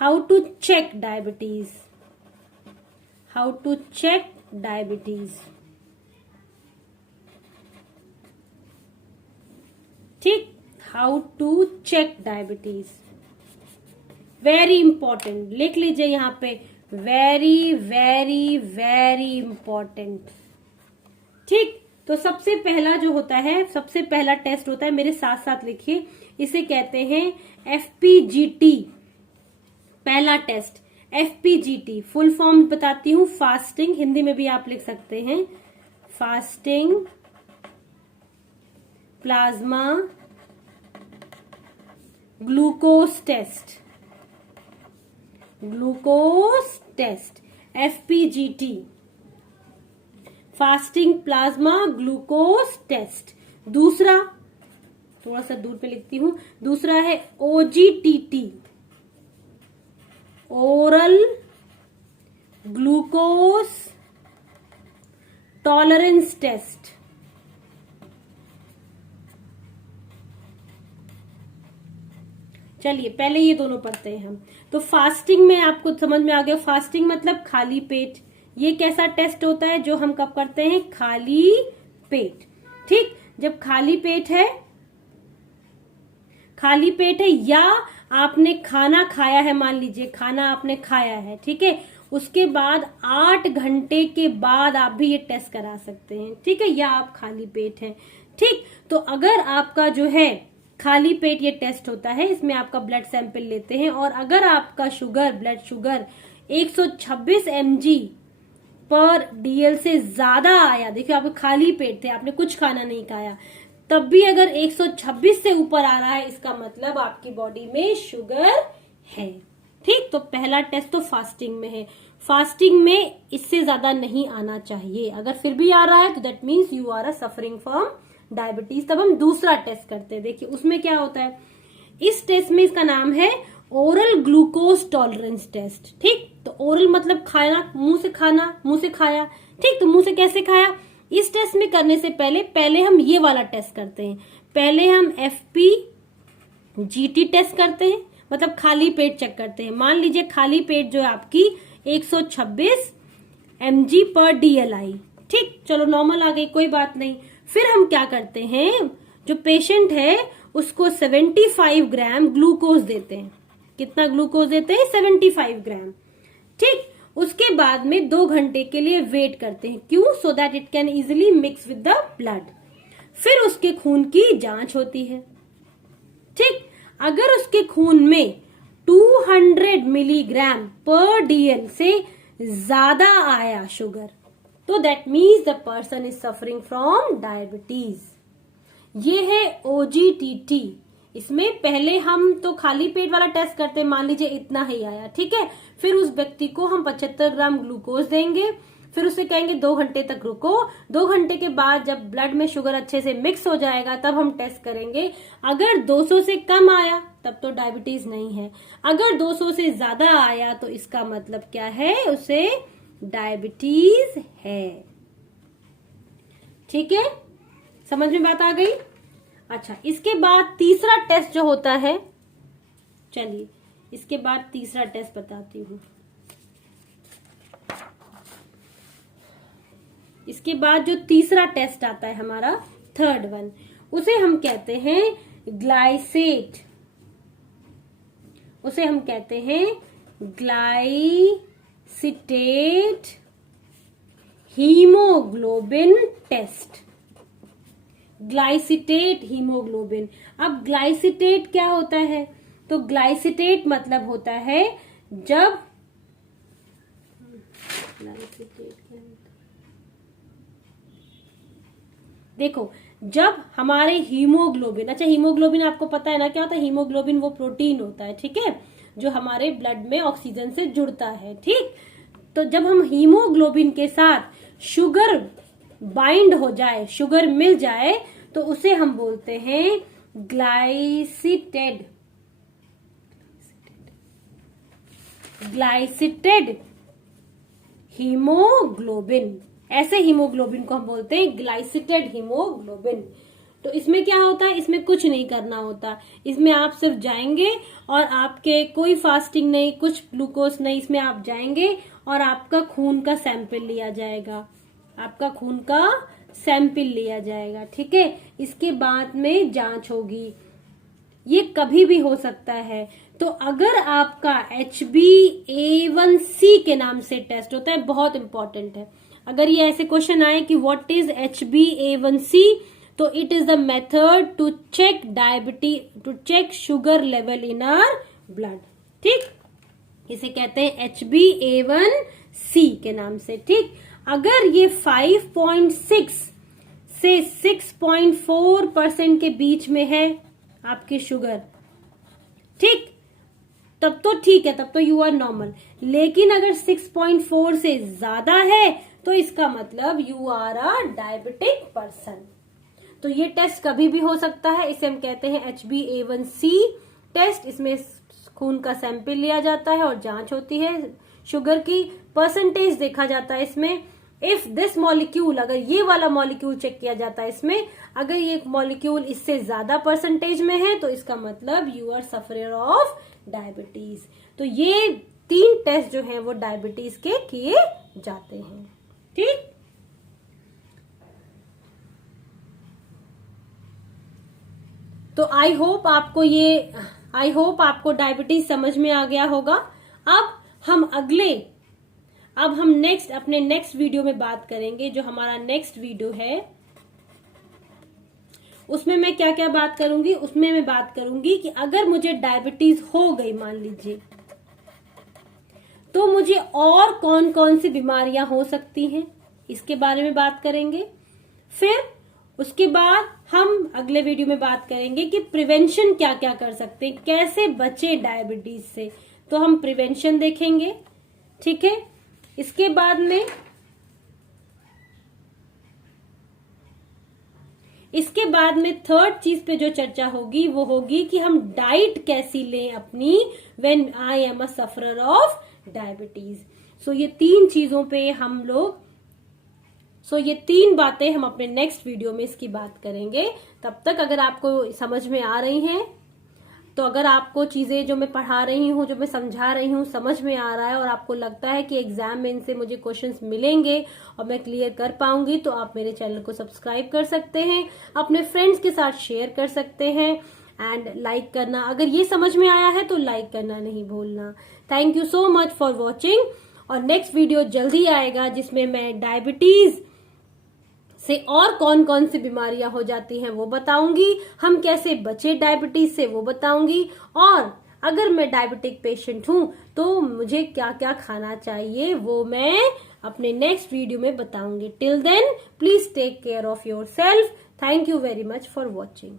How to check diabetes, how to check diabetes. ठीक, how to check diabetes, very important, लिख लीजिए यहां पे, वेरी वेरी वेरी इंपॉर्टेंट। ठीक, तो सबसे पहला जो होता है, सबसे पहला टेस्ट होता है, मेरे साथ साथ लिखिए, इसे कहते हैं FPGT। पहला टेस्ट FPGT, फुल फॉर्म बताती हूं, फास्टिंग, हिंदी में भी आप लिख सकते हैं, fasting plasma glucose test, glucose test, FPGT, fasting plasma glucose test. दूसरा, थोड़ा सा दूर पे लिखती हूं, दूसरा है OGTT, oral glucose tolerance test. चलिए पहले ये दोनों पढ़ते हैं हम। तो फास्टिंग में आपको समझ में आ गया, फास्टिंग मतलब खाली पेट। ये कैसा टेस्ट होता है जो हम कब करते हैं, खाली पेट। ठीक, जब खाली पेट है, खाली पेट है या आपने खाना खाया है, मान लीजिए खाना आपने खाया है, ठीक है, उसके बाद 8 घंटे के बाद आप भी ये टेस्ट करा सकते हैं, ठीक है, या आप खाली पेट हैं। ठीक, तो अगर आपका जो है खाली पेट ये टेस्ट होता है, इसमें आपका ब्लड सैंपल लेते हैं, और अगर आपका शुगर, ब्लड शुगर 126 mg पर DL से ज्यादा आया, देखिए आप खाली पेट थे, आपने कुछ खाना नहीं खाया, तब भी अगर 126 से ऊपर आ रहा है, इसका मतलब आपकी बॉडी में शुगर है। ठीक, तो पहला टेस्ट तो फास्टिंग में है, फास्टिंग में इससे ज्यादा नहीं आना चाहिए, अगर फिर भी आ रहा है तो that means you are suffering from diabetes. तब हम दूसरा टेस्ट करते हैं, देखिए उसमें क्या होता है, इस टेस्ट में इसका नाम है ओरल ग्लूकोज टॉलरेंस टेस्ट। ठीक, तो ओरल मतलब खाना, मुंह से खाना, मुंह से खाया। ठीक, तो मुंह से कैसे खाया, इस टेस्ट में करने से पहले हम ये वाला टेस्ट करते हैं, पहले हम FPGT टेस्ट करते हैं, मतलब खाली पेट चेक करते हैं। मान लीजिए खाली पेट जो है आपकी 126 mg पर DL आई, ठीक, चलो नॉर्मल आ गई, कोई बात नहीं। फिर हम क्या करते हैं, जो पेशेंट है उसको 75 ग्राम ग्लूकोज देते हैं। कितना ग्लूकोज देते हैं, 75 ग्राम। ठीक, उसके बाद में 2 घंटे के लिए वेट करते हैं, क्यों, so that it can easily mix with the blood. फिर उसके खून की जांच होती है। ठीक, अगर उसके खून में 200 मिलीग्राम पर DL से ज्यादा आया शुगर, तो that means the person is suffering from diabetes. ये है OGTT। इसमें पहले हम तो खाली पेट वाला टेस्ट करते हैं, मान लीजिए इतना ही आया, ठीक है, फिर उस व्यक्ति को हम 75 ग्राम ग्लूकोज देंगे, फिर उसे कहेंगे 2 घंटे तक रुको, 2 घंटे के बाद जब ब्लड में शुगर अच्छे से मिक्स हो जाएगा तब हम टेस्ट करेंगे। अगर 200 से कम आया तब तो डायबिटीज नहीं है, अगर 200 से ज्यादा आया तो इसका मतलब क्या है, उसे डायबिटीज है। ठीक है, समझ में बात आ गई। अच्छा, इसके बाद तीसरा टेस्ट जो होता है, चलिए इसके बाद तीसरा टेस्ट बताती हूं। इसके बाद जो तीसरा टेस्ट आता है हमारा, थर्ड वन, उसे हम कहते हैं ग्लाइसेट, उसे हम कहते हैं ग्लाइसिटेट हीमोग्लोबिन टेस्ट। ग्लाइसिटेट हीमोग्लोबिन। अब ग्लाइसिटेट क्या होता है, तो ग्लाइसिटेट मतलब होता है जब, ग्लाइसिटेट क्या होता है, देखो जब हमारे हीमोग्लोबिन, अच्छा हीमोग्लोबिन आपको पता है ना क्या होता है, हीमोग्लोबिन वो प्रोटीन होता है, ठीक है, जो हमारे ब्लड में ऑक्सीजन से जुड़ता है। ठीक, तो जब हम हीमोग्लोबिन के साथ शुगर बाइंड हो जाए, शुगर मिल जाए, तो उसे हम बोलते हैं ग्लाइसिटेड, ग्लाइसिटेड हीमोग्लोबिन। ऐसे हीमोग्लोबिन को हम बोलते हैं ग्लाइसिटेड हीमोग्लोबिन। तो इसमें क्या होता है, इसमें कुछ नहीं करना होता, इसमें आप सिर्फ जाएंगे और आपके कोई फास्टिंग नहीं, कुछ ग्लूकोज नहीं, इसमें आप जाएंगे और आपका खून का सैंपल लिया जाएगा, आपका खून का सैंपल लिया जाएगा, ठीक है। इसके बाद में जांच होगी, ये कभी भी हो सकता है। तो अगर आपका HbA1c के नाम से टेस्ट होता है, बहुत इंपॉर्टेंट है, अगर ये ऐसे क्वेश्चन आए कि व्हाट इज HbA1c, तो it is the method to check diabetes, to check sugar level in our blood, ठीक। इसे कहते हैं HbA1c के नाम से, ठीक। अगर ये 5.6 से 6.4% के बीच में है आपकी शुगर, ठीक, तब तो ठीक है, तब तो यू आर नॉर्मल। लेकिन अगर 6.4 से ज्यादा है तो इसका मतलब you are a diabetic person. तो ये टेस्ट कभी भी हो सकता है, इसे हम कहते हैं HbA1c टेस्ट। इसमें खून का सैंपल लिया जाता है और जांच होती है, शुगर की परसेंटेज देखा जाता है इसमें। इफ दिस मॉलिक्यूल, अगर ये वाला मॉलिक्यूल चेक किया जाता है इसमें, अगर ये मॉलिक्यूल इससे ज्यादा परसेंटेज में है तो इसका मतलब you are sufferer of diabetes. तो ये 3 टेस्ट जो हैं वो डायबिटीज के किए जाते हैं, ठीक। तो आई होप आपको डायबिटीज समझ में आ गया होगा। अब हम अपने नेक्स्ट वीडियो में बात करेंगे, जो हमारा नेक्स्ट वीडियो है उसमें मैं क्या क्या बात करूंगी। उसमें मैं बात करूंगी कि अगर मुझे डायबिटीज हो गई मान लीजिए, तो मुझे और कौन कौन सी बीमारियां हो सकती हैं, इसके बारे में बात करेंगे। फिर उसके बाद हम अगले वीडियो में बात करेंगे कि प्रिवेंशन क्या क्या कर सकते हैं, कैसे बचे डायबिटीज से, तो हम प्रिवेंशन देखेंगे, ठीक है। इसके बाद में थर्ड चीज पे जो चर्चा होगी वो होगी कि हम डाइट कैसी लें अपनी, when I am a sufferer of diabetes. So ये 3 बातें हम अपने नेक्स्ट वीडियो में इसकी बात करेंगे। तब तक अगर आपको समझ में आ रही हैं, तो अगर आपको चीजें जो मैं पढ़ा रही हूँ, जो मैं समझा रही हूँ, समझ में आ रहा है और आपको लगता है कि एग्जाम में इनसे मुझे क्वेश्चंस मिलेंगे और मैं क्लियर कर पाऊंगी, तो आप मेरे चैनल को सब्सक्राइब कर सकते हैं, अपने फ्रेंड्स के साथ शेयर कर सकते हैं एंड लाइक करना, अगर ये समझ में आया है तो लाइक करना नहीं भूलना। Thank you so much for watching. और नेक्स्ट वीडियो जल्दी आएगा जिसमें मैं डायबिटीज से और कौन कौन सी बीमारियां हो जाती हैं वो बताऊंगी, हम कैसे बचे डायबिटीज से वो बताऊंगी, और अगर मैं डायबिटिक पेशेंट हूं तो मुझे क्या क्या खाना चाहिए वो मैं अपने नेक्स्ट वीडियो में बताऊंगी। Till then please take care of yourself. Thank you very much for watching.